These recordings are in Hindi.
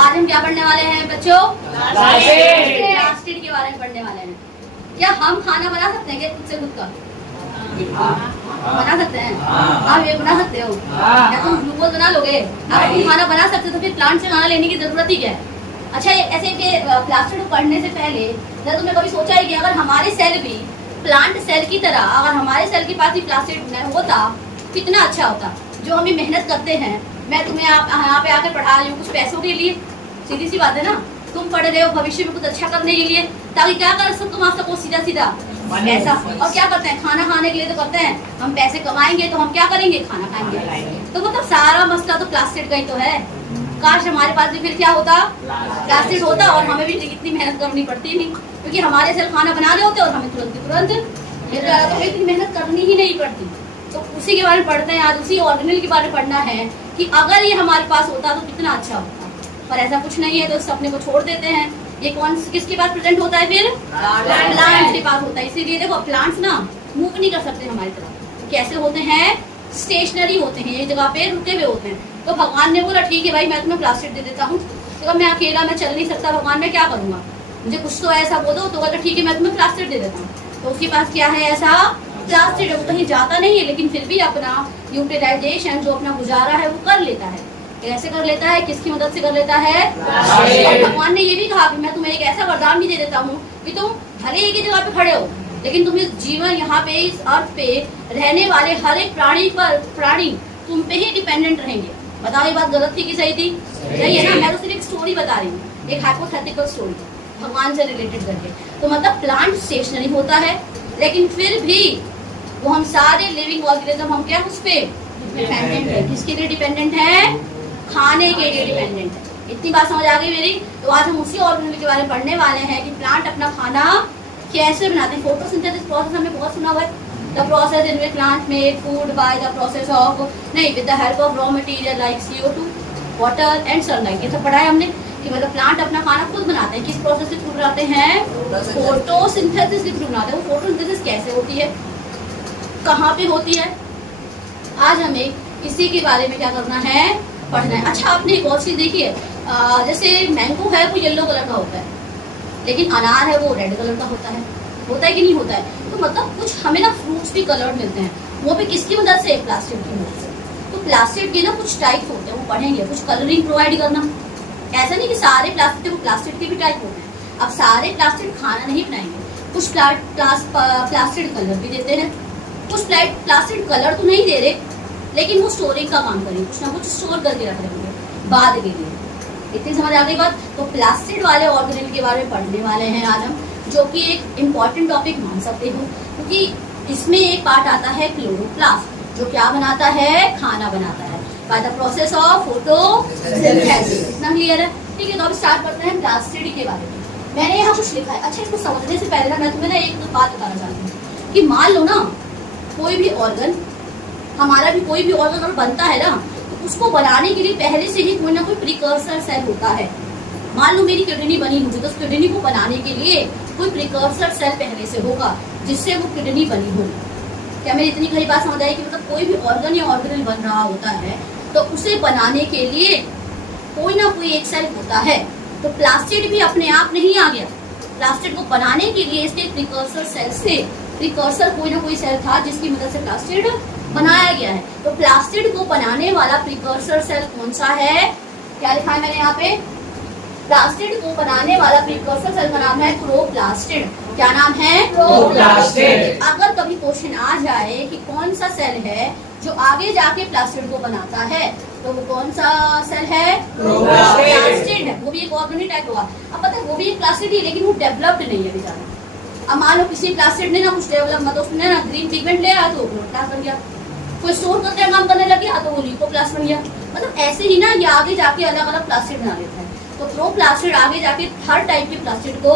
आज हम क्या पढ़ने वाले हैं बच्चों? प्लास्टिड के बारे में पढ़ने वाले हैं। क्या हम खाना बना सकते हैं क्या खुद से खुद का? बना सकते हैं? आप ये बना सकते हो? क्या तुम ग्लूकोज बना लोगे? अगर तुम खाना बना सकते हो तो फिर प्लांट से खाना लेने की जरूरत ही क्या है? अच्छा, ऐसे कि प्लास्टिड को पढ़ने से पहले क्या तुमने कभी सोचा है कि अगर हमारे सेल भी प्लांट सेल की तरह, अगर हमारे सेल के पास भी प्लास्टिड होता कितना अच्छा होता। जो हमें मेहनत करते हैं, मैं तुम्हें यहाँ पे आकर पढ़ा रही हूँ कुछ पैसों के लिए, सीधी सी बात है ना। तुम पढ़ रहे हो भविष्य में कुछ अच्छा करने के लिए, ताकि क्या कर सको तुम आप सको सीधा सीधा पैसा। और क्या करते हैं? खाना खाने के लिए तो करते हैं। हम पैसे कमाएंगे तो हम क्या करेंगे? खाना खाएंगे। तो मतलब सारा मसला तो प्लास्टिड का ही तो है। काश हमारे पास भी फिर क्या होता? प्लास्टिड होता और हमें भी इतनी मेहनत करनी पड़ती नहीं, क्योंकि हमारे सेल खाना बना रहे होते और हमें तुरंत तो इतनी मेहनत करनी ही नहीं पड़ती। तो उसी के बारे में पढ़ते हैं आज, उसी ऑर्गेनेल के बारे में पढ़ना है कि अगर ये हमारे पास होता तो कितना अच्छा होता। पर ऐसा कुछ नहीं है तो सपने को छोड़ देते हैं। ये किसके पास प्रेजेंट होता है? फिर प्लांट्स के पास होता है। इसीलिए देखो प्लांट्स ना मूव नहीं कर सकते हमारी तरफ। कैसे होते हैं? स्टेशनरी होते हैं, एक जगह पे रुके हुए होते हैं। तो भगवान ने बोला ठीक है भाई, मैं तुम्हें प्लास्टिड दे देता हूँ। तो मैं अकेला मैं चल नहीं सकता भगवान, मैं क्या करूंगा? मुझे कुछ तो ऐसा बोलो। तो बोला ठीक है मैं तुम्हें प्लास्टिड दे देता हूँ। तो उसके पास क्या है ऐसा? प्लास्टिड। वो कहीं जाता नहीं है लेकिन फिर भी अपना यूटिलाइजेशन जो अपना गुजारा है वो कर लेता है। कैसे कर लेता है? किसकी मदद से कर लेता है? और भगवान ने ये भी कहा कि मैं तुम्हें एक ऐसा वरदान भी दे देता हूँ कि तुम भले एक ही जगह पे खड़े हो लेकिन तुम इस जीवन यहाँ पे इस अर्थ पे रहने वाले हर एक प्राणी तुम पे ही डिपेंडेंट रहेंगे। बताओ ये बात गलत थी कि सही थी? सही है ना। मैं तो सिर्फ एक स्टोरी बता रही हूँ, एक हाइपोथेटिकल स्टोरी भगवान से रिलेटेड करके। तो मतलब प्लांट स्टेशनरी होता है लेकिन फिर भी वो हम सारे लिविंग ऑर्गेनिज्म हम क्या उस पे डिपेंडेंट है। किसके लिए डिपेंडेंट है? खाने के लिए डिपेंडेंट है। इतनी बात समझ आ गई मेरी? तो आज हम उसी ऑर्गेनिज्म के बारे में पढ़ने वाले हैं कि प्लांट अपना खाना कैसे बनाते हैं। फोटोसिंथेसिस प्रोसेस हमने बहुत सुना हुआ है। The process in which plant make food by the process of with the help of raw material like CO2, water and sunlight. ये सब पढ़ा है हमने कि मतलब प्लांट अपना खाना खुद बनाते हैं। किस प्रोसेस के थ्रू बनाते हैं? फोटोसिंथेसिस के थ्रू बनाते हैं। वो फोटोसिंथेसिस कैसे होती है, कहाँ पे होती है, आज हमें इसी के बारे में क्या करना है? पढ़ना है। अच्छा, आपने एक और चीज देखी है, जैसे मैंगो है वो येलो कलर का होता है लेकिन अनार है वो रेड कलर का होता है कि नहीं होता है? तो मतलब कुछ हमें ना फ्रूट्स भी कलर्ड मिलते हैं, वो भी किसकी मदद से? प्लास्टिड की मदद से। तो प्लास्टिड के ना कुछ टाइप होते हैं, वो पढ़ेंगे। कुछ कलरिंग प्रोवाइड करना, ऐसा नहीं कि सारे प्लास्टिड के भी टाइप होते हैं। अब सारे प्लास्टिड खाना नहीं बनाएंगे, कुछ प्लास्टिड कलर भी देते हैं, कुछ प्लास्टिड कलर तो नहीं दे रहे लेकिन वो स्टोरिंग का काम करेंगे, कुछ ना कुछ स्टोर करके रख रहे बाद के लिए। इतनी समझ आ गई बात? तो प्लास्टिड वाले ऑर्गेनेल के बारे में पढ़ने वाले हैं आज हम, जो कि एक इम्पॉर्टेंट टॉपिक मान सकते हो क्योंकि इसमें एक पार्ट आता है क्लोरोप्लास्ट, जो क्या बनाता है? खाना बनाता है by the process of photosynthesis. इतना क्लियर है? ठीक है, तो अब स्टार्ट करते हैं प्लास्टिड के बारे में। मैंने यहाँ कुछ लिखा है। अच्छा, इसको समझने से पहले ना मैं तुम्हें ना एक बात बताना चाहती हूँ कि मान लो ना कोई भी ऑर्गन, हमारा भी कोई भी ऑर्गन अगर बनता है ना तो उसको बनाने के लिए पहले से ही कोई ना कोई प्रिकर्सर सेल होता है। मान लो मेरी किडनी बनी होगी तो उस किडनी को बनाने के लिए कोई प्रिकर्सर सेल पहले से होगा जिससे वो किडनी बनी होगी। क्या मेरी इतनी कई बात समझ आई कि मतलब कोई भी ऑर्गन या ऑर्गेनल बन रहा होता है तो उसे बनाने के लिए कोई ना कोई एक सेल होता है। तो प्लास्टिड भी अपने आप नहीं आ गया। प्लास्टिड को बनाने के लिए इसके प्रिकर्सर सेल से प्रिकर्सर कोई ना कोई सेल था जिसकी मदद से प्लास्टिड बनाया गया है। तो प्लास्टिड को बनाने वाला प्रिकर्सर सेल कौन सा है? क्या लिखा है मैंने यहाँ पे? प्लास्टिड को बनाने वाला प्रिकर्सर सेल का नाम है क्लोरोप्लास्टिड। क्या नाम है? क्लोरोप्लास्टिड। अगर कभी क्वेश्चन आ जाए कि कौन सा सेल है जो आगे जाके प्लास्टिड को बनाता है तो वो कौन सा सेल है? क्लोरोप्लास्टिड है। वो भी एक ऑर्गेनिक टाइप होगा। अब पता है वो भी एक प्लास्टिड ही लेकिन वो डेवलप्ड नहीं है बेचारा। अब मान लो किसी प्लास्टिड ने ना कुछ डेवलप, मतलब उसने ना ग्रीन पिगमेंट ले आया तो क्लोरोप्लास्ट बन गया, कोई स्टोर करके काम करने लग गया तो वो ल्यूकोप्लास्ट बन गया। मतलब ऐसे ही ना ये आगे जाके अलग अलग प्लास्टिड बना लेता है। तो क्लोरोप्लास्टिड आगे जाके हर टाइप के प्लास्टिड को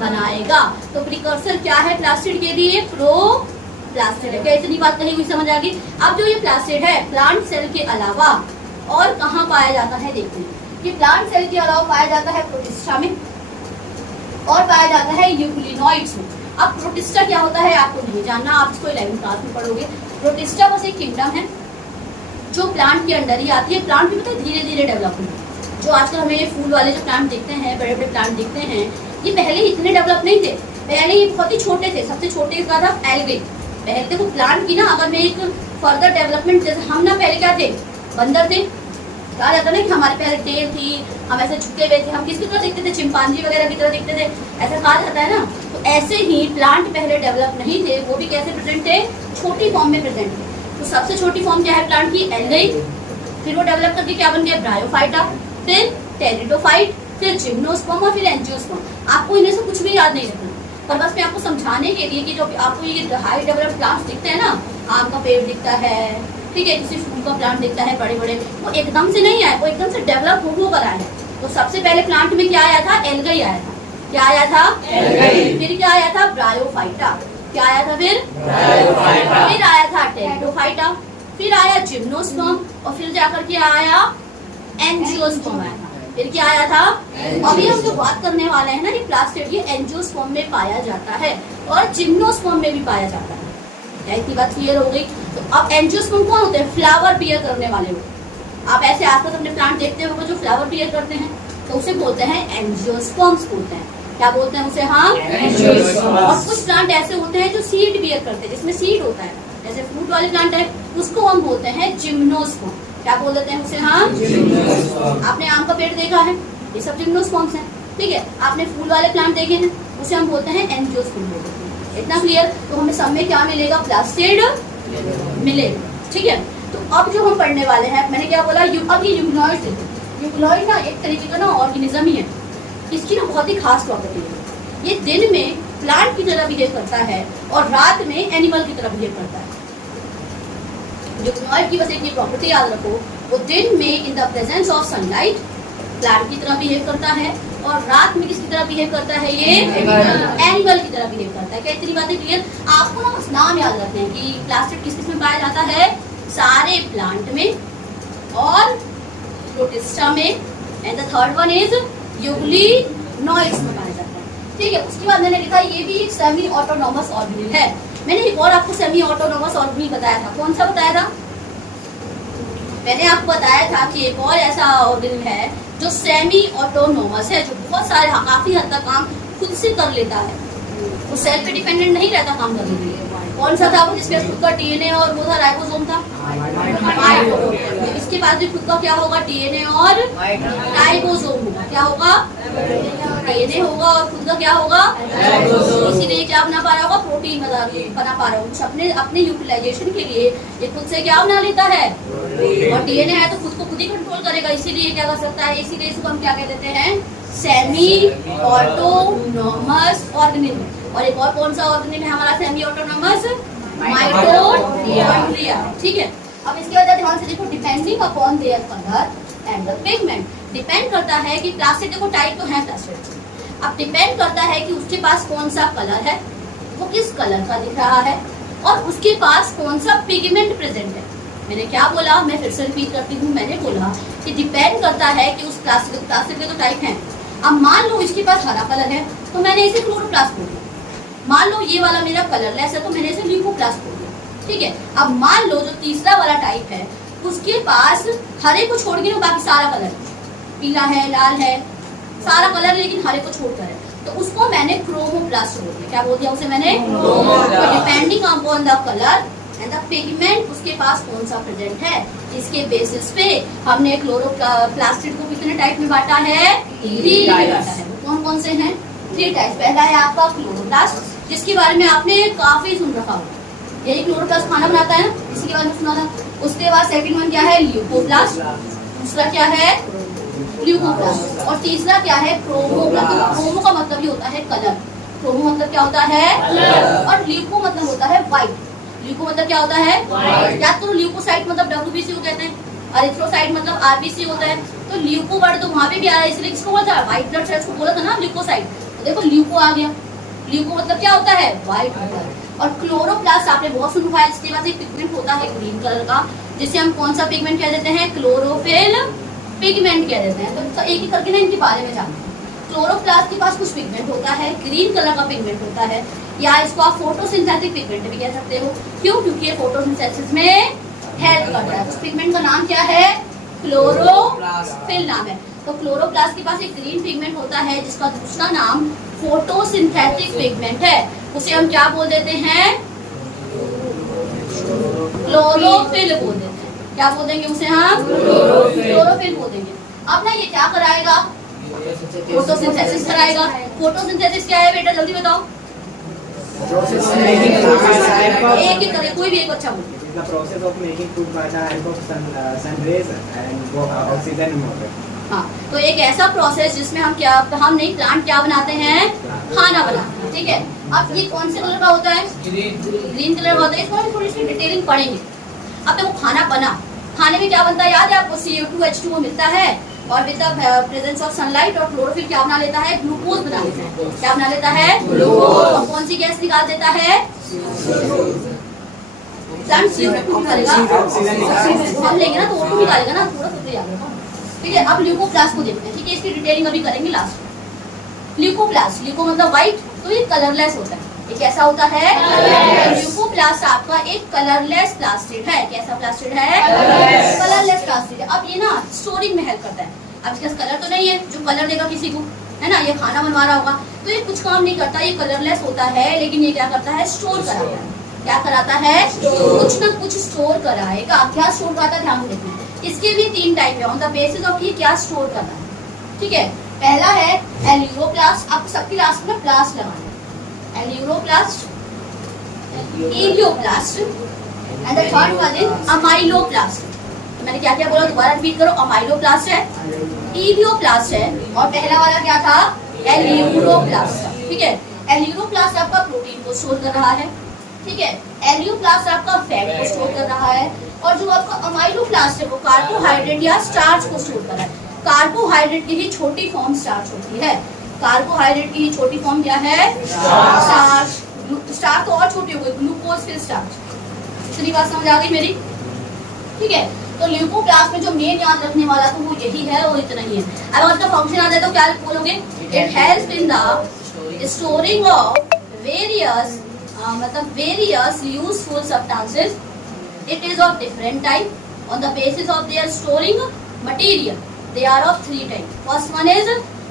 बनाएगा। तो प्रिकर्सर क्या है प्लास्टिड के लिए? क्लोरोप्लास्टिड है। क्या इतनी बात कही हुई समझ आ गई? अब जो ये प्लास्टिड है प्लांट सेल के अलावा और कहाँ पाया जाता है? देखते हैं। ये प्लांट सेल के अलावा पाया जाता है प्रोटिस्टा में और पाया जाता है यूक्लिनॉइड्स में। अब प्रोटिस्टा क्या होता है आपको नहीं जानना, आप इसको 11th क्लास में पढ़ोगे। प्रोटिस्टा बस एक किंगडम है जो प्लांट के अंडर ही आती है। प्लांट भी पता है धीरे धीरे डेवलप होती है। जो आजकल हमें फूल वाले जो प्लांट दिखते हैं, बड़े बड़े प्लांट दिखते हैं, ये पहले इतने डेवलप नहीं थे। पहले ये बहुत ही छोटे थे। सबसे छोटे का था एल्गे। पहले देखो प्लांट की ना, अगर मैं एक फर्दर डेवलपमेंट, जैसे हम ना पहले क्या थे, बंदर थे। कहा जाता ना कि हमारे पहले टेल थी, हम ऐसे झुके हुए थे, हम किसकी तरह दिखते थे, चिंपांजी वगैरह की तरह दिखते थे, ऐसा कहा जाता है ना। तो ऐसे ही प्लांट पहले डेवलप नहीं थे, वो भी कैसे प्रेजेंट थे, छोटी फॉर्म में प्रेजेंट थे। तो सबसे छोटी फॉर्म क्या है प्लांट की, एल्गाई। फिर वो डेवलप करके क्या बन गया, ब्रायोफाइटा, फिर टेरिडोफाइट, फिर जिम्नोस्पर्म और फिर एंजियोस्पर्म। आपको इनमें से कुछ भी याद नहीं रखना, पर बस मैं आपको समझाने के लिए कि जो आपको ये हाई डेवलप्ड प्लांट्स दिखते हैं ना, आम का पेड़ दिखता है, ठीक है, किसी फूल का प्लांट दिखता है बड़े बड़े, वो एकदम से नहीं आए, वो एकदम से डेवलप हो कर आए हैं। तो सबसे पहले प्लांट में क्या आया था, एल्गाई आया था। क्या आया था, एल्गाई। फिर क्या आया था, ब्रायोफाइटा। क्या आया था फिर, ब्रायोफाइटा। फिर आया था टेरिडोफाइटा, फिर आया जिम्नोस्पर्म, और फिर जाकर के आया एंजियोस्पर्म आया था। फिर क्या आया था, अभी हम जो बात करने वाले हैं ना, ये प्लास्टिड, ये एंजियोस्पर्म में पाया जाता है और जिम्नोस्पर्म में भी पाया जाता है। क्या इतनी बात क्लियर हो गई। तो अब एंजियोस्पर्म कौन होते हैं, फ्लावर बियर करने वाले लोग। आप ऐसे आसपास अपने प्लांट देखते हो जो फ्लावर बियर करते हैं, तो उसे बोलते हैं एंजियोस्पर्म्स बोलते हैं। क्या बोलते हैं उसे, हाँ, एंजियोस्पर्म्स। और कुछ प्लांट ऐसे होते हैं जो सीड बियर करते हैं, जिसमें सीड होता है, जैसे फ्रूट वाले प्लांट है, उसको हम बोलते हैं जिम्नोस्पर्म। क्या बोल देते हैं उसे, हाँ, जिम्नोस्पर्म। आपने आम का पेड़ देखा है, ये सब जिम्नोस्पर्म्स हैं, ठीक है। आपने फूल वाले प्लांट देखे हैं, उसे हम बोलते हैं एंजियोस्पर्म बोलते हैं। इतना क्लियर। तो हमें सब में क्या मिलेगा, प्लास्टिड मिलेगा, ठीक है। तो अब जो हम पढ़ने वाले हैं, मैंने क्या बोला, अब ये यूग्लॉइड थे। यूग्लॉइड ना एक तरीके का ना ऑर्गेनिज्म ही है। इसकी ना बहुत ही खास प्रॉपर्टी है, ये दिन में प्लांट की तरह बिहेव करता है और रात में एनिमल की तरह बिहेव करता है। यूग्लॉइड की बस एक ये प्रॉपर्टी याद रखो, वो दिन में in the presence of sunlight plant की तरह बिहेव करता है और रात में किसकी तरह बिहेव करता है, ये एनिमल की तरह बिहेव करता है। क्या इतनी बातें क्लियर। आपको ना बस नाम याद रखते हैं कि प्लास्टिड किस में पाया जाता है, सारे प्लांट में और प्रोटिस्टा में, and the third one is euglenoids में पाया जाता है, ठीक है। उसके बाद मैंने लिखा ये भी एक सेमी ऑटोनॉमस ऑर्गेनिल है। मैंने एक और आपको सेमी ऑटोनॉमस ऑर्गेनिल बताया था, कौन सा बताया था, मैंने आपको बताया था कि एक और ऐसा ऑर्गेनिल है जो सेमी ऑटोनोमस है, जो बहुत सारे काफी हद तक काम खुद से कर लेता है, वो सेल्फ पे डिपेंडेंट नहीं रहता काम करने के लिए। कौन सा था वो, जिसके खुद का डीएनए और वो था राइबोसोम था, माइटोकॉन्ड्रिया। इसके बाद भी खुद का क्या होगा, डीएनए और राइबोसोम होगा। क्या होगा, डीएनए होगा और खुद का क्या होगा, इसीलिए क्या बना पा रहा होगा, प्रोटीन बना पा रहा होगा। अपने अपने यूटिलाइजेशन के लिए ये खुद से क्या बना लेता है, और डीएनए है तो खुद को खुद ही कंट्रोल करेगा, इसीलिए क्या कर सकता है, इसीलिए इसको हम क्या कह देते हैं, सेमी ऑटोनॉमस ऑर्गेनिल। और एक और कौन सा ऑर्गेनिल है हमारा सेमी ऑटोनॉमस, माइटोकॉन्ड्रिया, ठीक है। अब इसके बाद ध्यान से देखो, depending upon their colour and the pigment, depend करता है कि प्लास्टिड, देखो टाइप तो है प्लास्टिड, अब डिपेंड करता है कि उसके पास कौन सा कलर है, वो किस कलर का दिख रहा है, और उसके पास कौन सा पिगमेंट प्रेजेंट है। मैंने क्या बोला, मैं फिर से रिपीट करती हूँ, मैंने बोला कि डिपेंड करता है कि उस प्लास्टिड के तो टाइप हैं। अब मान लो इसके पास हरा कलर है तो मैंने इसे क्लोरोप्लास्ट बोल दिया। मान लो ये वाला मेरा कलरलेस है तो मैंने इसे ल्यूकोप्लास्ट बोल दिया, ठीक है। अब मान लो जो तीसरा वाला टाइप है उसके पास हरे को छोड़ के बाकी सारा कलर, पीला है, लाल है, सारा कलर लेकिन हरे को छोड़कर है, तो उसको मैंने क्रोमोप्लास्ट बोल दिया। क्या बोल दिया उसे मैंने, chromoplast. Depending upon the colour and the pigment, उसके पास कौन सा प्रेजेंट है, इसके बेसिस पे हमने क्लोरोप्लास्टिड को कितने टाइप में बांटा है, 3 बांटा है। कौन कौन से हैं, 3 टाइप। पहला है आपका क्लोरोप्लास्ट, जिसके बारे में आपने काफी सुन रखा होगा, यही क्लोरोप्लास्ट खाना बनाता है, इसके बारे में सुना था। उसके बाद सेकंड वन क्या है, ल्यूकोप्लास्ट, दूसरा क्या है, ल्यूकोप्लास्ट, और तीसरा क्या है, क्रोमोप्लास्ट। क्रोमो का मतलब ही होता है कलर, क्रोमो मतलब क्या होता है, और ल्यूको मतलब होता है व्हाइट। ल्यूको मतलब क्या होता है, या तो ल्यूकोसाइट मतलब WBC को कहते हैं, एरिथ्रोसाइट मतलब RBC होता है। तो ल्यूको वर्ड तो वहाँ पे भी आ रहा है, इसलिए किसको बोला था, व्हाइट ब्लड सेल्स को बोला था ना ल्यूकोसाइट। तो देखो ल्यूको आ गया, ल्यूको मतलब क्या होता है, व्हाइट होता है। और क्लोरोप्लास्ट आपने बहुत सुना है, इसके बाद एक पिगमेंट होता है ग्रीन कलर का, जिसे हम कौन सा पिगमेंट कह देते हैं, क्लोरोफिल पिगमेंट कह देते हैं। तो एक एक करके ना इनके बारे में जानते हैं। क्लोरोप्लास्ट के पास कुछ पिगमेंट होता है, ग्रीन कलर का पिगमेंट होता है, या इसको आप फोटोसिंथेटिक पिगमेंट भी कह सकते हो। क्यों, क्योंकि ये फोटोसिंथेसिस में हेल्प करता है। उस पिगमेंट का नाम क्या है, क्लोरोफिल नाम है। तो क्लोरोप्लास्ट के पास एक ग्रीन पिगमेंट होता है जिसका दूसरा नाम फोटोसिंथेटिक पिगमेंट है। उसे हम क्या बोल देते हैं? क्लोरोफिल बोल देते हैं। क्या बोल देंगे उसे हम? क्लोरोफिल बोल देंगे। अब ना ये क्या कराएगा? फोटोसिंथेसिस कराएगा। फोटोसिंथेसिस क्या है बेटा, जल्दी बताओ। एक ही करे, कोई भी एक अच्छा बोल। The process of making food by the help of sun rays and oxygen removal. हाँ, तो एक ऐसा प्रोसेस जिसमें हम नहीं प्लांट क्या बनाते हैं? खाना बनाते हैं। ठीक है, अब ये कौन से कलर का होता है? ग्रीन कलर का होता है। इसको हम थोड़ी सी डिटेलिंग पढ़ेंगे। अब देखो खाना बना, खाने में क्या बनता है याद है आपको? CO2 H2O मिलता है और with the presence of sunlight और क्लोरोफिल क्या बना लेता है? ग्लूकोज बना लेता है। क्या बना लेता है? ग्लूकोज। और कौन सी गैस निकाल देता है? प्लांट CO2 निकालेगा, हम लेंगे ना तो O2 निकालेगा ना, पूरा सूत्र याद रखो। ठीक है, अब ल्यूकोप्लास्ट को देखते हैं। ठीक है, इसकी डिटेलिंग अभी करेंगे लास्ट। ल्यूकोप्लास्ट, ल्यूको मतलब व्हाइट, तो ये कलरलेस होता है। ये कैसा होता है? ल्यूकोप्लास्ट आपका एक कलरलेस प्लास्टिड है। कैसा प्लास्टिड है? कलरलेस प्लास्टिड है। अब ये ना स्टोरिंग में हेल्प करता है। अब इसके पास कलर तो नहीं है जो कलर देगा किसी को, है ना? ये खाना बनवा रहा होगा तो ये कुछ काम नहीं करता, ये कलरलेस होता है, लेकिन ये क्या करता है? स्टोर कराता है। क्या कराता है? कुछ ना कुछ स्टोर कराएगा। क्या स्टोर कराता है? ध्यान रखना। इसके भी 3 टाइप है ऑन द बेसिस ऑफ ये क्या स्टोर करना है। ठीक है, पहला है एल्यूरोप्लास्ट। आपको सबकी लास्ट में प्लास्ट लगाना है। Aleuroplast, elaioplast and the third one is amyloplast. मैंने क्या क्या बोला दोबारा रिपीट करो। अमाइलोप्लास्ट है, एलियोप्लास्ट है और पहला वाला क्या था? एल्यूरोप्लास्ट। ठीक है, एल्यूरोप्लास्ट आपका प्रोटीन को स्टोर कर रहा है। ठीक है, एलियोप्लास्ट आपका फैट को स्टोर कर रहा है और जो आपका अमाइलोप्लास्ट है वो कार्बोहाइड्रेट या स्टार्च को स्टोर कर रहा है। कार्बोहाइड्रेट की ही छोटी फॉर्म स्टार्च होती है। कार्बोहाइड्रेट की ही छोटी फॉर्म क्या है? स्टार्च। स्टार्च तो और छोटी हो गई, ग्लूकोज फिर स्टार्च। इतनी बात समझ आ गई मेरी? ठीक है, तो ल्यूकोप्लास्ट में जो मेन याद रखने वाला तो वो यही है और इतना ही है। अब अगर इसका फंक्शन आ जाए तो क्या बोलोगे? It helps in the storing of various various useful substances. It is of different type on the basis of their storing material. They are of 3 types. First one is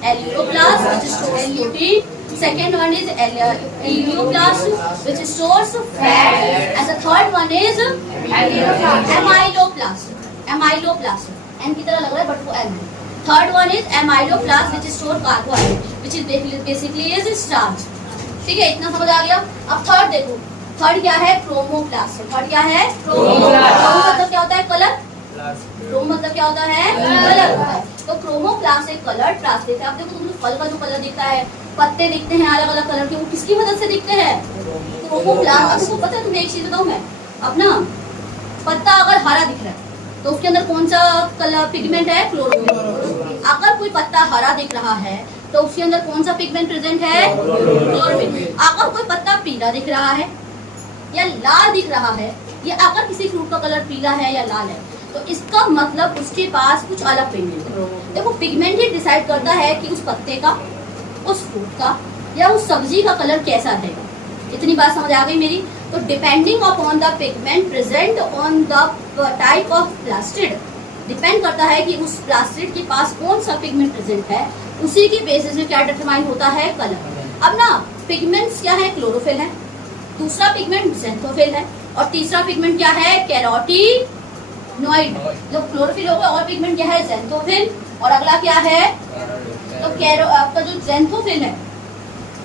aleuroplast, which stores protein. Second one is elioplast, which stores fat. And the third one is amyloplast. Amyloplast. M की तरह लग रहा है but वो M है. Third one is amyloplast, which stores carbohydrate, which is basically is starch. ठीक है, इतना समझ आ गया। अब थर्ड देखो, थर्ड क्या है? क्रोमोप्लास्ट। थर्ड क्या है? क्रोमोप्लास्ट। मतलब क्या होता है? कलर। क्रोम मतलब क्या होता है? कलर होता है। तो क्रोमोप्लास्ट एक कलर प्लास्टिक है। अब देखो तुमको फल का जो कलर दिखता है, पत्ते दिखते हैं अलग अलग कलर के, वो किसकी मदद से दिखते हैं? क्रोमोप्लास्ट। तुमको पता है, तुम्हें एक चीज बताऊं मैं, अब ना पत्ता अगर हरा दिख रहा है तो उसके अंदर कौन सा कलर पिगमेंट है? क्लोरोफिल। अगर कोई पत्ता हरा दिख रहा है तो उसके अंदर कौन सा पिगमेंट प्रेजेंट है? क्लोरोफिल। अगर कोई पत्ता पीला दिख रहा है या लाल दिख रहा है, या अगर किसी फ्रूट का कलर पीला है या लाल है, तो इसका मतलब उसके पास कुछ अलग पिगमेंट है। देखो, पिगमेंट ही डिसाइड करता है कि उस पत्ते का, उस फ्रूट का या उस सब्जी का कलर कैसा रहेगा। इतनी बात समझ आ गई मेरी? तो depending upon the pigment present on the type of plastid, depend करता है कि उस प्लास्टिड के पास कौन सा पिगमेंट प्रेजेंट है, उसी की बेसिस में क्या डिटरमाइन होता है? कलर। अब ना पिगमेंट्स क्या है? क्लोरोफिल है, दूसरा पिगमेंट ज़ैंथोफिल है और तीसरा पिगमेंट क्या है? कैरोटीनॉइड। जो क्लोरोफिल होगा और पिगमेंट क्या है? ज़ैंथोफिल। और अगला क्या है? तो आपका जो ज़ैंथोफिल है,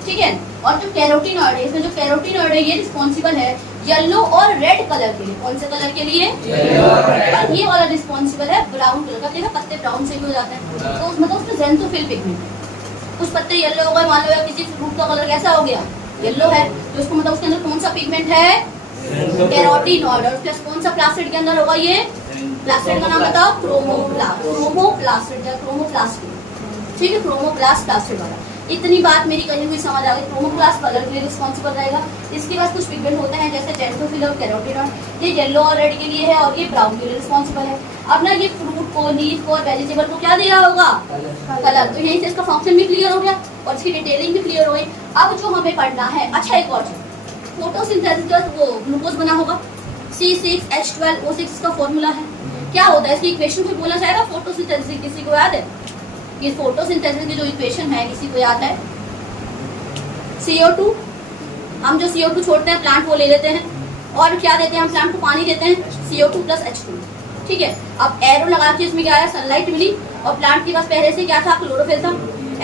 ठीक है, और जो कैरोटीनॉइड है, इसमें जो कैरोटीनॉइड है ये रिस्पॉन्सिबल है येलो और रेड कलर के लिए। कौन से कलर के लिए? और ये वाला रिस्पॉन्सिबल है ब्राउन कलर का। देखा, पत्ते ब्राउन से भी हो जाते हैं, तो मतलब उसमें ज़ैंथोफिल पिगमेंट है। कुछ पत्ते येलो हो गए, मान लो किसी फ्रूट का कलर कैसा हो गया? येलो है, तो इसको मतलब उसके अंदर कौन सा पिगमेंट है? कैरोटीनॉइड। और प्लस कौन सा प्लास्टिड के अंदर होगा? ये प्लास्टिड का नाम बताओ? क्रोमोप्लास्ट। क्रोमोप्लास्टिड है, क्रोमोप्लास्ट। ठीक है, क्रोमोप्लास्ट प्लास्टिड वाला। इतनी बात मेरी कही हुई समझ आ गई। क्रोमोप्लास्ट कलर के लिए रिस्पॉन्सिबल रहेगा। इसके पास कुछ पिगमेंट होते हैं जैसे ज़ैंथोफिल और कैरोटीनॉइड, ये येलो और रेड के लिए है और ये ब्राउन के लिए रिस्पॉन्सिबल है। अब ना ये फ्रूट को, लीफ को और वेजिटेबल को क्या दे रहा होगा? कलर। तो यहीं से इसका फंक्शन भी क्लियर हो गया और इसकी डिटेलिंग भी क्लियर हो गई। अब जो हमें पढ़ना है, अच्छा एक और चीज, फोटोसिंथेसिस का वो ग्लूकोज बना होगा, C6H12O6 का फॉर्मूला है। क्या होता है इसकी इक्वेशन? से बोला जाएगा फोटोसिंथेसिस, किसी को याद है? कि फोटोसिंथेसिस की जो इक्वेशन है किसी को याद है? CO2, हम जो CO2 छोड़ते हैं प्लांट वो ले लेते हैं, और क्या देते हैं हम प्लांट को? पानी देते हैं, CO2 प्लस H2। ठीक है, अब एरो लगा के इसमें क्या आया? सनलाइट मिली, और प्लांट के पास पहले से क्या था? क्लोरोफिल था।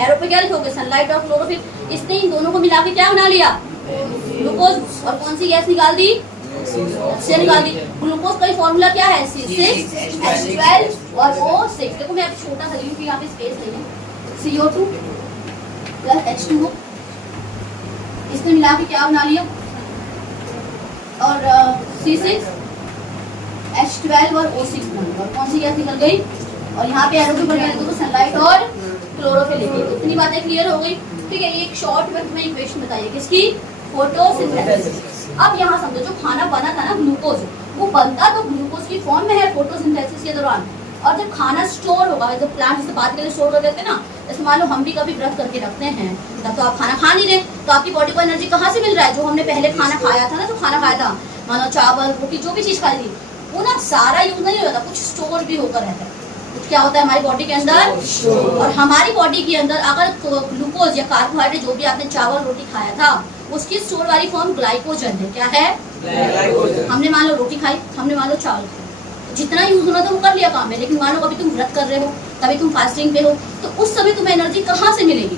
एरो पे क्या लिखोगे? सनलाइट और क्लोरोफिल। इसने इन दोनों को मिला के क्या बना लिया? ग्लूकोज। और कौन सी गैस निकाल दी? से निकाल दी। ग्लूकोज का फॉर्मूला क्या है? C6H12 और O6। देखो मैं छोटा सा लिखूं, यहाँ पे स्पेस नहीं है। CO2 प्लस H2O, इसने मिला के क्या बना लिया? और C6H12 और O6 बन गया। और कौन सी गैस निकल गई? और यहाँ पे एरो के ऊपर क्या लिखोगे? सनलाइट और क्लोरोफिल लिखी। इतनी बातें क्लियर हो गई। ठीक है, एक शॉर्ट में तुम्हें इक्वेशन बताइए किसकी? फोटोसिंथेसिस। अब यहाँ समझो, जो खाना बना था ना ग्लूकोज, वो बनता तो ग्लूकोज की फॉर्म में है फोटोसिंथेसिस के दौरान, और जब खाना स्टोर होगा, जब प्लांट जैसे बात करें स्टोर कर देते हैं ना, जैसे मान लो हम भी कभी व्रत करके रखते हैं, तब तो आप खाना खा नहीं रहे, तो आपकी बॉडी को एनर्जी कहाँ से मिल रहा है? जो हमने पहले खाना खाया था ना, जो खाना खाया था, मानो चावल रोटी जो भी चीज खाई थी, वो ना सारा यूज नहीं होता, कुछ स्टोर भी होकर रहता है। कुछ क्या होता है हमारी बॉडी के अंदर, और हमारी बॉडी के अंदर अगर ग्लूकोज या कार्बोहाइड्रेट जो भी आपने चावल रोटी खाया था, उसकी स्टोर वाली फॉर्म ग्लाइकोजन है। क्या है? हमने मान लो रोटी खाई, हमने मान लो चावल खाई, जितना यूज होना था वो कर लिया काम है। लेकिन मान लो कभी तुम व्रत कर रहे हो, कभी तुम फास्टिंग पे हो, तो उस समय तुम्हें एनर्जी कहाँ से मिलेगी?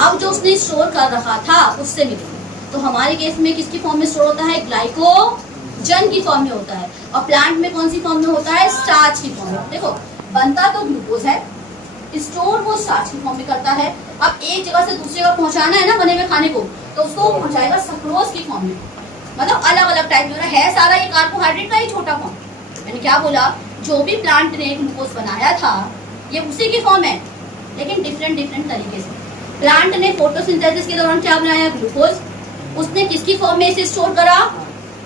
अब जो उसने स्टोर कर रखा था उससे मिलेगी। तो हमारे केस में किसकी फॉर्म में स्टोर होता है? ग्लाइकोजन की फॉर्म में होता है। और प्लांट में कौन सी फॉर्म में होता है? स्टार्च की फॉर्म में। देखो, बनता तो ग्लूकोज है, स्टोर वो स्टार्च की फॉर्म में करता है। अब एक जगह से दूसरी जगह पहुंचाना है ना बने हुए खाने को, तो उसको पहुंचाएगा सक्रोज की फॉर्म में। मतलब अलग अलग टाइप जो है सारा ये कार्बोहाइड्रेट का ही छोटा फॉर्म। मैंने क्या बोला? जो भी प्लांट ने ग्लूकोज बनाया था ये उसी की फॉर्म है, लेकिन डिफरेंट तरीके से। प्लांट ने फोटोसिंथेसिस के दौरान क्या बनाया? ग्लूकोज। उसने किसकी फॉर्म में इसे स्टोर करा?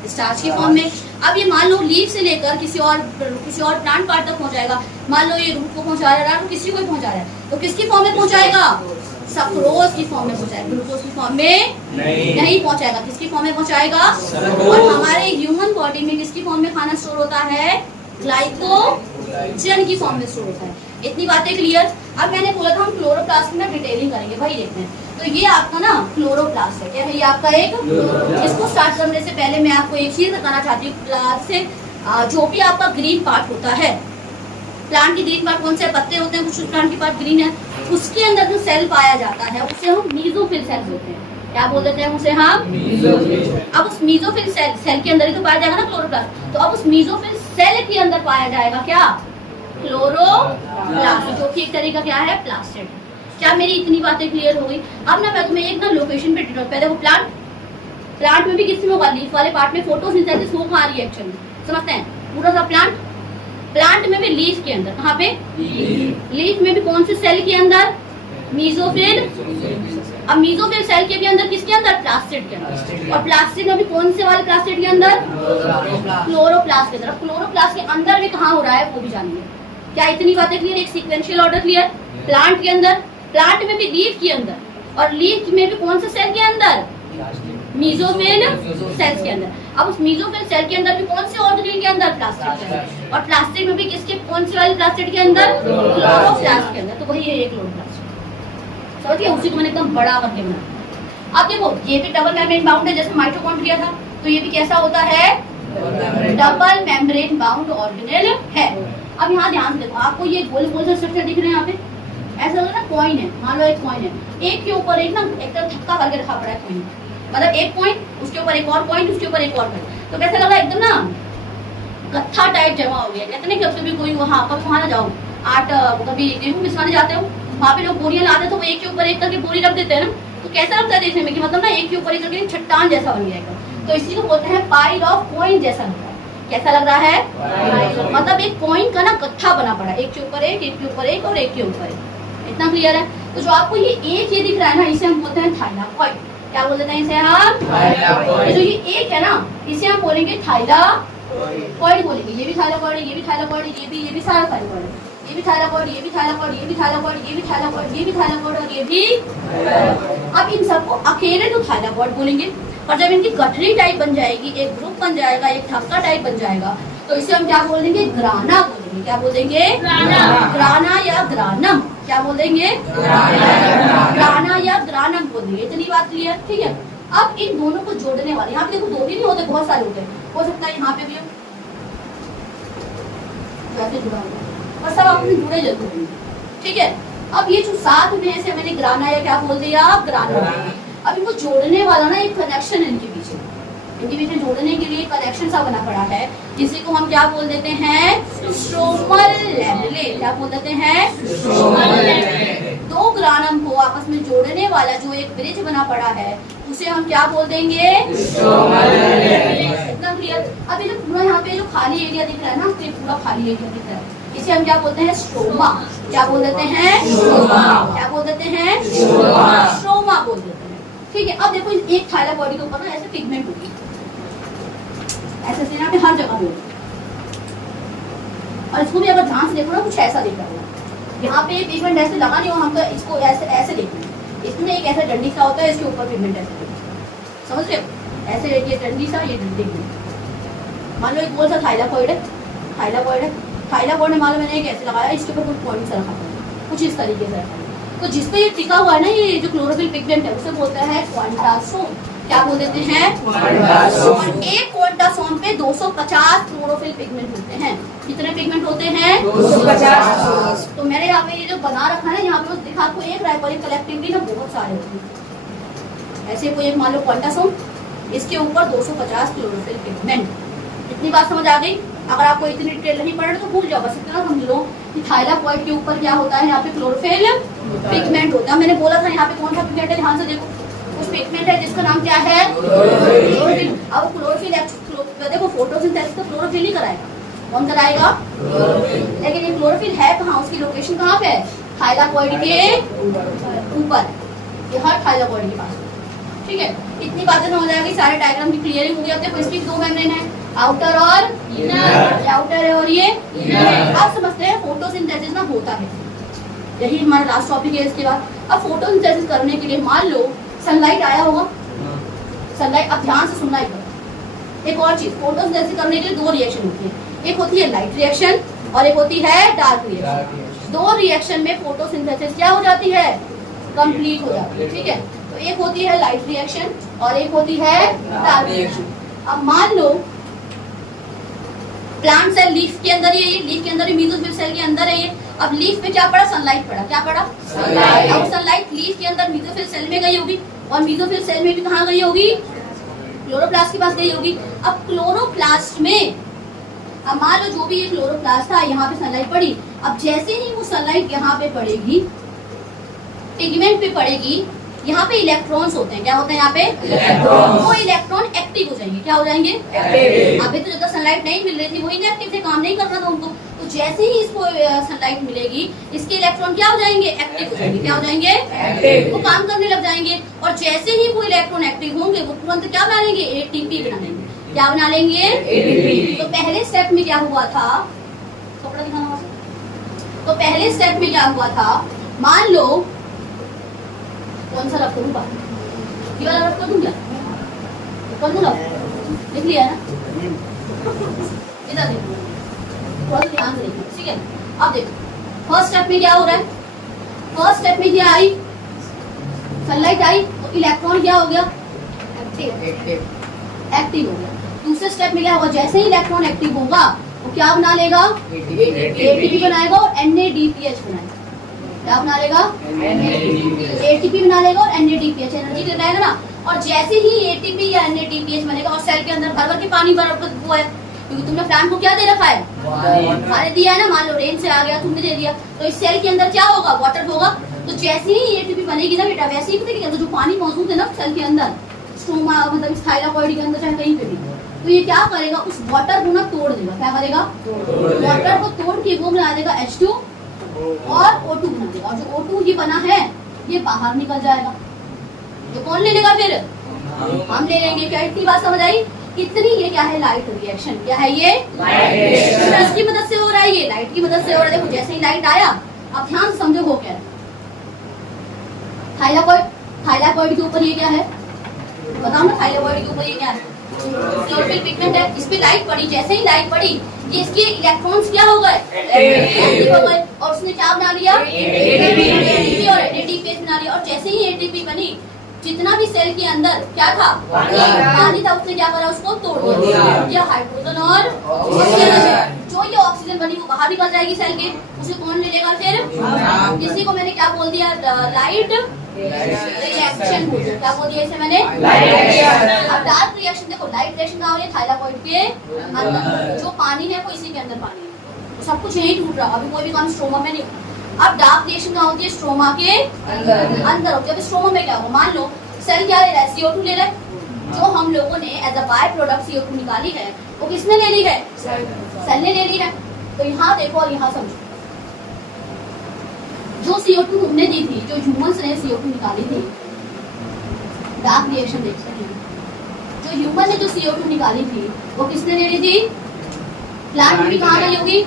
स्टार्च की फॉर्म में। अब ये मान लो लीफ से लेकर किसी और प्लांट पार्ट तक पहुंचाएगा। मान लो ये रूट को पहुंचा रहा है, तो किसी को पहुंचा रहा है, तो किसकी फॉर्म में पहुंचाएगा? सक्रोज की फॉर्म में पहुंचाएगा, ग्लूकोज की फॉर्म में नहीं पहुंचाएगा। किसकी फॉर्म में पहुंचाएगा? और हमारे ह्यूमन बॉडी में किसकी फॉर्म में खाना स्टोर होता है? ग्लाइकोजन की फॉर्म में स्टोर होता है। इतनी बातें क्लियर। अब मैंने बोला था हम क्लोरोप्लास्ट में डिटेलिंग करेंगे, वही देखते हैं। तो ये आपका ना क्लोरोप्लास्ट है। क्या है? ये आपका एक। इसको स्टार्ट करने से पहले मैं आपको एक चीज बताना चाहती हूँ। प्लांट से जो भी आपका ग्रीन पार्ट होता है, प्लांट की ग्रीन पार्ट कौन से? पत्ते होते हैं, कुछ प्लांट की पार्ट ग्रीन है, उसके अंदर जो सेल पाया जाता है उसे हम मीजोफिल सेल बोलते हैं। क्या बोल देते हैं उसे हम? अब उस मीजोफिल सेल के अंदर ही तो पाया जाएगा ना क्लोरोप्लास्ट। तो अब उस मीजोफिल सेल के अंदर पाया जाएगा क्या? क्लोरोप्लास्ट, जो कि एक तरीका क्या है? प्लास्टिड। क्या मेरी इतनी बातें क्लियर हो गई? अब ना मैं तुम्हें एक ना लोकेशन पे डिटेल, पहले वो प्लांट में भी किसमें होगा? लीफ वाले पार्ट में फोटोसिंथेसिस हो कहाँ रही है एक्चुअली, समझते हैं? पूरा सा प्लांट में भी लीफ के अंदर, कहाँ पे? लीफ में भी कौन से सेल के अंदर? मीजोफिल। अब मीजोफिल सेल के भी अंदर किसके अंदर? प्लास्टिड के अंदर। और प्लास्टिड में भी कौन से वाले प्लास्टिड के अंदर? क्लोरोप्लास्ट के अंदर। क्लोरोप्लास्ट के अंदर भी कहाँ हो रहा है वो भी जानिए। क्या इतनी बातें क्लियर? एक सीक्वेंशियल ऑर्डर क्लियर। प्लांट के अंदर, प्लांट में भी लीफ के अंदर, और लीफ में भी कौन से सेल के अंदर? मीजोफिल सेल्स के अंदर। अब उस मीजोफिल सेल के अंदर भी कौन से ऑर्गेनेल के अंदर? प्लास्टिड के अंदर। और प्लास्टिड में भी किसके कौन से वाले प्लास्टिड के अंदर? क्लोरोप्लास्ट के अंदर। तो वही है ये क्लोरोप्लास्ट। समझिए, उसी को मैंने एकदम बड़ा करके बनाया। अब देखो, ये भी डबल मेम्ब्रेन बाउंड है, जैसे माइटोकॉन्ड्रिया था, तो ये भी कैसा होता है? डबल मेम्ब्रेन बाउंड ऑर्गेनेल है। अब यहाँ ध्यान से देखो, आपको ये गोल गोल से स्ट्रक्चर दिख रहे हैं यहाँ पे, ऐसा लग रहा है कॉइन है। मान लो एक कॉइन है, एक के ऊपर एक ना एक तरफ धक्का करके रखा पड़ा है कॉइन, मतलब एक कॉइन उसके ऊपर एक और कॉइन उसके ऊपर एक और कॉइन, तो कैसा लग रहा है? एकदम ना कत्था टाइप जमा हो गया। कहते नहीं कभी कोई वहाँ वहाँ ना जाओ, कभी गेहूँ पिसवाने जाते हो, वहाँ पे लोग बोरियां लाते तो वो एक के ऊपर एक करके बोरी रख देते हैं ना, तो कैसा लगता है देखने में कि मतलब ना एक के ऊपर एक करके चट्टान जैसा बन गया एकदम। तो इसी को बोलते हैं पाइल ऑफ कॉइन जैसा लग रहा है। कैसा लग रहा है? मतलब एक कॉइन का ना कत्था बना पड़ा, एक के ऊपर एक के ऊपर एक और एक के ऊपर एक। इतना क्लियर है? तो जो आपको ये एक ये दिख रहा है ना, इसे हम बोलते हैं थाइलाकॉइड। क्या बोलते हैं इसे हम? थाइलाकॉइड। जो ये एक है ना, इसे हम बोलेंगे थाइलाकॉइड बोलेंगे। ये भी थाइलाकॉइड है, ये भी थाइलाकॉइड है, ये भी सारा थाइलाकॉइड है। ये भी थाइलाकॉइड, ये भी थाइलाकॉइड, ये भी थाइलाकॉइड, ये भी थाइलाकॉइड, ये भी थाइलाकॉइड और ये भी। अब इन सबको अकेले तो थाइलाकॉइड बोलेंगे, और जब इनकी गठरी टाइप बन जाएगी, एक ग्रुप बन जाएगा, एक थक्का टाइप बन जाएगा, तो इसे हम क्या बोलेंगे? ग्राना बोलेंगे। क्या बोलेंगे? ग्राना या ग्रानम। क्या बोल देंगे? ग्राना या ग्रानम बोल देंगे। इतनी बात क्लियर, ठीक है। अब इन दोनों को जोड़ने वाले, यहाँ पे देखो दो भी नहीं होते, बहुत सारे होते हैं, हो सकता है यहाँ पे भी हो वैसे जुड़ा हुआ, और सब आपने जुड़े जरूर होंगे, ठीक है। अब ये जो साथ में ऐसे मैंने ग्राना या क्या बोल दिया, ग्राना। अब इनको जोड़ने वाला ना एक कनेक्शन है इनके पीछे, इनके बीच में जोड़ने के लिए कनेक्शन सा बना पड़ा है, जिसे को हम क्या बोल देते हैं, स्ट्रोमल लैमेले। क्या बोल देते हैं? स्ट्रोमल लैमेले। दो ग्रानम को आपस में जोड़ने वाला जो एक ब्रिज बना पड़ा है, उसे हम क्या बोल देंगे, स्ट्रोमल लैमेले। इतना क्लियर। अब ये जो पूरा यहाँ पे जो खाली एरिया दिख रहा है ना, ये पूरा खाली एरिया दिख रहा है, इसे हम क्या बोलते हैं, स्ट्रोमा। क्या बोल देते हैं? स्ट्रोमा। क्या बोल देते हैं? स्ट्रोमा। स्ट्रोमा बोल देते हैं, ठीक है। अब देखो एक थायराइड बॉडी के ऊपर ना ऐसे पिगमेंट होगी, ऐसे से यहाँ पे हर जगह होगी, और इसको भी अगर ध्यान से देखो ना, कुछ ऐसा दिख रहा होगा। यहाँ पे पिगमेंट ऐसे लगा नहीं हो, हम तो इसको ऐसे ऐसे देखते हैं। इसमें एक ऐसा डंडी सा होता है, इसके ऊपर पिगमेंट ऐसे समझ रहे हो, ऐसे ये डंडी सा, ये डंडी। मान लो एक गोल सा थाइलाकॉइड है, थाइलाकॉइड है, थाइलाकॉइड में मान लो मैंने एक ऐसे लगाया, इसके ऊपर कुछ पॉइंट्स रखा था, कुछ इस तरीके से रखा। तो जिस पे ये टिका हुआ है ना, ये जो क्लोरोफिल पिगमेंट है, उसे बोलते हैं क्वांटासोम। क्या बोल देते हैं? क्वांटासोम। एक क्वांटासोम पे 250 क्लोरोफिल पिगमेंट होते हैं। कितने पिगमेंट होते हैं? 250। तो मैंने यहाँ पे ये जो बना रखा है, यहाँ पे दिखा आपको एक राय, पर कलेक्टिवली ना बहुत सारे होते हैं। ऐसे कोई एक मान लो क्वांटासोम, इसके ऊपर 250 क्लोरोफिल पिगमेंट। इतनी बात समझ आ गई? अगर आपको इतनी डिटेल नहीं पढ़े तो भूल जाओ, बस इतना समझ लो कि थाइलाकॉइड के ऊपर क्या होता है, यहाँ पे क्लोरोफिल पिगमेंट होता है। मैंने बोला था यहाँ पे कौन सा पिगमेंट है, ध्यान से देखो, कुछ पिगमेंट है जिसका नाम क्या है, क्लोरोफिल। अब क्लोरोफिल देखो, फोटोसिंथेसिस तो क्लोरोफिल ही कराएगा, कौन कराएगा? लेकिन ये क्लोरोफिल है कहाँ, उसकी लोकेशन कहाँ पे है, थाइलाकॉइड के ऊपर, ये हर थाइलाकॉइड के पास, ठीक है। इतनी बातें समझ आ गई, सारे डायग्राम की क्लियरिंग हो गई। अब देखो इसकी दो मेम्ब्रेन है, आउटर और इनर। आउटर है और ये इनर। आप समझते हैं फोटोसिंथेसिस ना होता है, यही हमारा लास्ट टॉपिक है। इसके बाद अब फोटोसिंथेसिस करने के लिए मान लो सनलाइट आया होगा, सनलाइट, अब ध्यान से सुनना एक और चीज, फोटोसिंथेसिस करने के लिए दो रिएक्शन होती है, एक होती है लाइट रिएक्शन और एक होती है डार्क रिएक्शन। दो रिएक्शन में फोटोसिंथेसिस क्या हो जाती है, कंप्लीट हो जाती है, ठीक है। तो एक होती है लाइट रिएक्शन और एक होती है डार्क रिएक्शन। अब मान लो प्लांट सेल लीफ के अंदर ये लीफ के अंदर, मेसोफिल सेल के अंदर है ये। अब लीफ पे क्या पड़ा, सनलाइट पड़ा, क्या पड़ा, सनलाइट। अब सनलाइट लीफ के अंदर मेसोफिल सेल में गई होगी, और मेसोफिल सेल में भी कहाँ गई होगी, क्लोरोप्लास्ट के पास गई होगी। अब क्लोरोप्लास्ट में, अब मान लो जो भी ये क्लोरोप्लास्ट था, यहाँ पे सनलाइट पड़ी। अब जैसे ही वो सनलाइट यहाँ पे पड़ेगी, पिगमेंट पे पड़ेगी, यहाँ पे इलेक्ट्रॉन्स होते हैं, क्या होते हैं यहाँ पे, इलेक्ट्रॉन। वो इलेक्ट्रॉन एक्टिव हो जाएंगे, क्या हो जाएंगे, एक्टिव। अभी तो जब सनलाइट नहीं मिल रही थी, वो इनएक्टिव थे, काम नहीं करना था उनको। तो जैसे ही इसको सनलाइट मिलेगी, इसके इलेक्ट्रॉन क्या हो जाएंगे, एक्टिव हो जाएंगे, क्या हो जाएंगे, एक्टिव। वो काम करने लग जाएंगे, और जैसे ही वो इलेक्ट्रॉन एक्टिव होंगे, वो तुरंत क्या बना लेंगे, एटीपी बना लेंगे। क्या बना लेंगे, एटीपी। तो पहले स्टेप में क्या हुआ था, कपड़ा दिखाना वहां से। तो पहले स्टेप में क्या हुआ था, मान लो कौन सा रफ करूँ, ये वाला रफ कर दूं क्या, कर दूं रफ, लिख लिया ना, इधर देखो, थोड़ा सा ध्यान से देखो, ठीक है। अब देखो फर्स्ट स्टेप में क्या हो रहा है, फर्स्ट स्टेप में क्या आई, सनलाइट आई, तो इलेक्ट्रॉन क्या हो गया, एक्टिव हो गया। दूसरे स्टेप में क्या होगा, जैसे ही इलेक्ट्रॉन एक्टिव होगा, वो क्या बना लेगा, एटीपी बनाएगा और NADPH बनाएगा। क्या बना लेगा, एटीपी बना लेगा और NADPH एनर्जी बनाएगा ना। और जैसे ही एटीपी या NADPH बनेगा, और सेल के अंदर भर भर के पानी भर हुआ है, क्योंकि तुमने प्लांट को क्या दे रखा है, पानी दिया है ना। मान लो रेन से आ गया, तुमने दे दिया, तो इस सेल के अंदर क्या होगा, वाटर होगा। तो जैसे ही एटीपी बनेगी ना बेटा, वैसे ही पता है जो पानी मौजूद है ना सेल के अंदर, स्टोमा मतलब इस थाइलाकॉइड के अंदर, चाहे कहीं पे भी, तो ये क्या करेगा, उस वाटर को ना तोड़ देगा। क्या करेगा, वाटर को तोड़ के वो बना देगा H2 और O2 बना देगा। और जो O2 ये बना है, ये बाहर निकल जाएगा। तो कौन ले लेगा फिर, हम ले लेंगे। क्या इतनी बात समझ आई, इतनी। ये क्या है, लाइट रिएक्शन। क्या है ये, लाइट रिएक्शन। इसकी मदद से हो रहा है, ये लाइट की मदद से हो रहा है। देखो जैसे ही लाइट आया, अब ध्यान से समझो हो क्या, थाइलाकॉइड, थाइलाकॉइड के ऊपर ये क्या है, बताओ ना, थाइलाकॉइड के ऊपर ये क्या है, क्लोरोफिल पिगमेंट है, इस पे लाइट पड़ी, जैसे ही लाइट पड़ी ये इसके इलेक्ट्रॉन्स क्या हो गए, एक्टिव हो गए, और उसने क्या बना लिया, एटीपी, और एडीपी बेस बना लिया। और जैसे ही एटीपी बनी, जितना भी सेल के अंदर क्या था, पानी था, उसने क्या करा, उसको तोड़ दिया, क्या हाइड्रोजन और ऑक्सीजन। जो ये ऑक्सीजन बनी वो बाहर निकल जाएगी सेल के, उसे कौन ले लेगा फिर, किसी को मैंने क्या बोल दिया, लाइट रिएक्शन बोल दिया। क्या बोल दिया इसे मैंने, लाइट रिएक्शन। अब डार्क रिएक्शन देखो, लाइट रिएक्शन कहाँ हो रही है, थाइलाकॉइड के अंदर, जो पानी है वो इसी के अंदर पानी है, तो सब कुछ यही टूट रहा, अभी कोई भी काम स्ट्रोमा में नहीं। अब डार्क रिएक्शन कहाँ होती है, स्ट्रोमा के अंदर होती है। अब स्ट्रोमा में क्या होगा, मान लो सेल क्या ले रहा है, CO2 ले रहा है, जो हम लोगों ने as a by product CO2 निकाली है वो किसने ले ली है, सेल ने ले ली है। तो यहाँ देखो और यहाँ समझो, जो CO2 हमने दी थी, जो ह्यूमंस ने CO2 निकाली थी, डार्क रिएक्शन देखते हैं, जो ह्यूमन ने जो CO2 निकाली थी वो किसने ले ली थी, प्लांट में भी कहाँ गई होगी,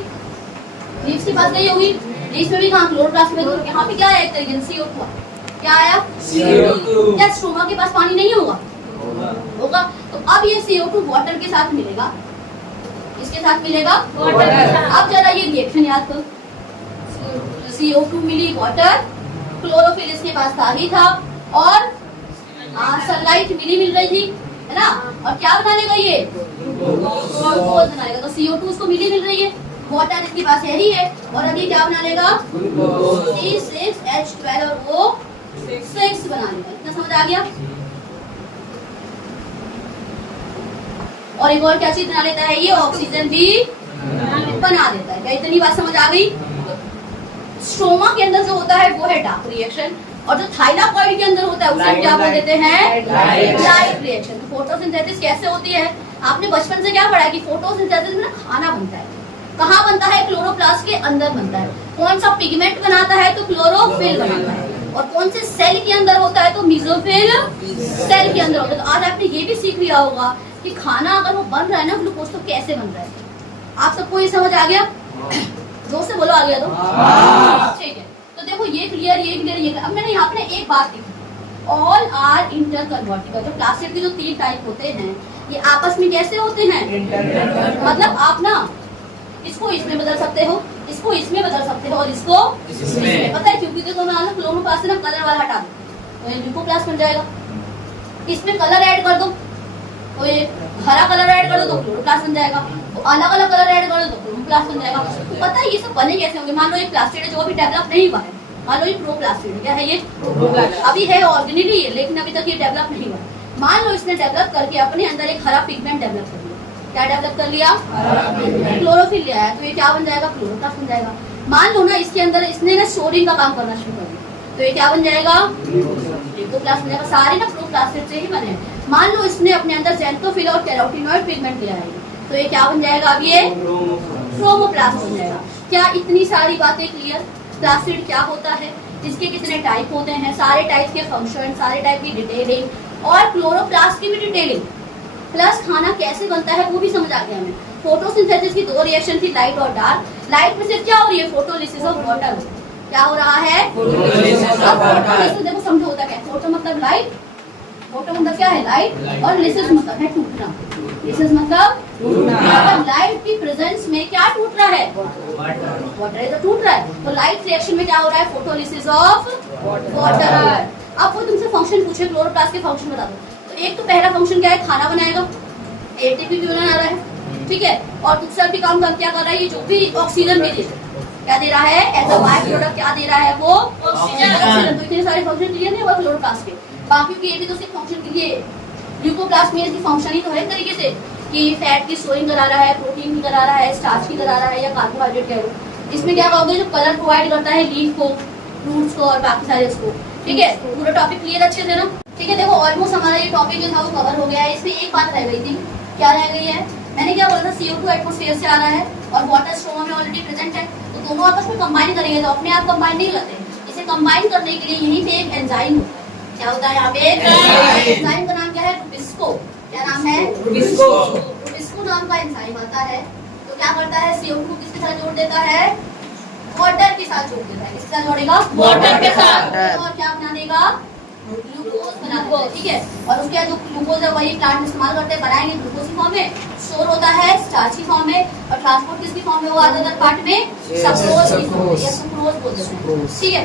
लीव्स के पास गई होगी, लीव्स में भी कहाँ, क्लोरोप्लास्ट में। यहाँ पे क्या है, एक तरीके से CO2 क्या आया, CO2। क्या स्ट्रोमा के पास पानी नहीं होगा, होगा। तो अब ये CO2 वाटर के साथ मिलेगा, इसके साथ मिलेगा वाटर के साथ। अब जरा ये रिएक्शन याद करो, CO2 मिली वाटर, क्लोरोफिल इसके पास था ही था, और सनलाइट मिल रही थी, है ना, और क्या बना लेगा ये, ग्लूकोज बना लेगा। तो CO2 उसको मिल रही है, वाटर इसके पास है ही है, और अभी क्या बना लेगा, C6H12 और वो 6 बना लेगा। इतना समझ आ गया। और एक और क्या चीज बना लेता है, ये ऑक्सीजन भी बना देता है। क्या इतनी बात समझ आ गई। स्ट्रोमा के अंदर जो होता है वो है डार्क रिएक्शन, और जो थाइलाकॉइड के अंदर होता है उसे क्या बोल देते हैं, लाइट रिएक्शन। तो फोटोसिंथेसिस कैसे होती है, आपने बचपन से क्या पढ़ा है कि फोटोसिंथेसिस में खाना बनता है, कहाँ बनता है, क्लोरोप्लास्ट के अंदर बनता है। कौन सा पिगमेंट बनाता है, तो क्लोरोफिल बनाता है, और कौन से सेल के अंदर होता है, तो मेसोफिल सेल के अंदर होता है। तो आज आपने ये भी सीख लिया होगा कि खाना अगर वो बन रहा है ना ग्लूकोज, तो कैसे बन रहा है। आप सबको ये समझ आ गया, जोर से बोलो, आ गया तो ठीक है। तो देखो ये क्लियर, ये क्लियर, ये क्लियर। अब मैंने यहाँ पे एक बात लिखी, ऑल आर इंटर कन्वर्टिबल। जो प्लास्टिक के जो 3 टाइप होते हैं ये आपस में कैसे होते हैं, मतलब आप ना इसको इसमें बदल सकते हो, इसको इसमें बदल सकते हो, और इसको इसमें। पता है क्योंकि देखो मैं क्लोरोप्लास्ट से ना कलर वाला हटा दो तो ये ल्यूकोप्लास्ट बन जाएगा, इसमें कलर ऐड कर दो तो ये हरा कलर ऐड कर दो तो क्लोरोप्लास्ट बन जाएगा, तो अलग अलग कलर ऐड कर दो तो क्लोरोप्लास्ट बन जाएगा। तो पता है ये सब बने कैसे होंगे। मान लो ये प्लास्टिड है जो अभी डेवलप नहीं हुआ है, मान लो ये प्रोप्लास्टिड है, क्या है ये, अभी है ऑर्गेनिकली है, लेकिन अभी तक ये डेवलप नहीं हुआ। मान लो इसने डेवलप करके अपने अंदर एक हरा पिगमेंट डेवलप कर लिया, क्या डेवलप कर लिया, क्लोरोफिल ले आया, तो ये क्या बन जाएगा, क्लोरोप्लास्ट बन जाएगा। मान लो ना इसके अंदर इसने ना स्टोरिंग का काम करना शुरू कर दिया, तो ये क्या बन जाएगा, ल्यूकोप्लास्ट बन जाएगा। सारे ना प्रोप्लास्टिड से ही बने। मान लो इसने अपने अंदर ज़ैंथोफिल और कैरोटीनॉइड पिगमेंट ले आएगी, तो ये क्या बन जाएगा, अब ये क्रोमोप्लास्ट बन जाएगा। क्या इतनी सारी बातें क्लियर। प्लास्टिड क्या होता है, इसके कितने टाइप होते हैं, सारे टाइप के फंक्शन, सारे टाइप की डिटेलिंग, और क्लोरोप्लास्ट की भी डिटेलिंग, प्लस खाना कैसे बनता है वो भी समझ आ गया हमें। फोटोसिंथेसिस की 2 रिएक्शन थी, लाइट और डार्क। लाइट में सिर्फ क्या हो रही है, फोटोलिसिस ऑफ वाटर। क्या हो रहा है, फोटोलिसिस। देखो समझो होता क्या है, फोटो मतलब लाइट, फोटो मतलब क्या है, लाइट, और लिसिस मतलब है टूटना। लिसिस मतलब लाइट की प्रेजेंस में क्या टूट रहा है, वाटर है, तो टूट रहा है। तो लाइट रिएक्शन में क्या हो रहा है, फोटोलिसिस ऑफ वाटर। अब वो तुमसे फंक्शन पूछे, क्लोरोप्लास्ट के फंक्शन बता दो। तो एक तो पहला फंक्शन क्या है, खाना बनाएगा, एटीपी भी बना रहा है, ठीक है। और दूसरा भी काम क्या कर रहा है, ये जो भी ऑक्सीजन भी दे रहा है, क्या दे रहा है, एज अ बाय प्रोडक्ट क्या दे रहा है, वो ऑक्सीजन। तो इतने सारे फंक्शन क्लियर नहीं हुआ क्लोरोप्लास्ट के। बाकी की ये भी तो सिर्फ फंक्शन के लिए, ल्यूकोप्लास्ट में इसकी फंक्शन ही तो है तरीके से कि फैट की स्टोरिंग करा रहा है, प्रोटीन की करा रहा है, स्टार्च की करा रहा है, या कार्बोहाइड्रेट कह लो। इसमें क्या कहोगे, जो कलर प्रोवाइड करता है लीफ को, फ्रूट्स को, और बाकी सारे उसको, ठीक है। पूरा टॉपिक क्लियर अच्छे से ना, ठीक है। देखो ऑलमोस्ट हमारा ये टॉपिक जो था वो कवर हो गया है। इसमें एक बात रह गई थी, क्या रह गई है, मैंने क्या बोला था, CO2 एटमॉस्फेयर से आ रहा है और वाटर स्ट्रोमा में ऑलरेडी प्रेजेंट है, तो दोनों आपस में कंबाइन करेंगे, तो अपने आप कंबाइन नहीं करते। इसे कंबाइन करने के लिए यहीं पे एक एंजाइम होता है। क्या होता है यहाँ पे, एंजाइम का नाम क्या है, रुबिस्को। क्या नाम है, रुबिस्को नाम का एंजाइम आता है। तो क्या करता है, CO2 किसके साथ जोड़ देता है, वाटर के साथ जोड़ देता है। किसके साथ जोड़ेगा, वाटर के साथ। और क्या बना देगा, ग्लूकोज बनाते हैं, ठीक है। और उसके बाद जो ग्लूकोज है वही प्लांट इस्तेमाल करते हैं, बनाएंगे ग्लूकोज की फॉर्म में, स्टोर होता है स्टार्च की फॉर्म में, और ट्रांसपोर्ट किसकी फॉर्म में वो आता है पार्ट में, सक्रोज की फॉर्म में या सुक्रोज बोलते हैं, ठीक है।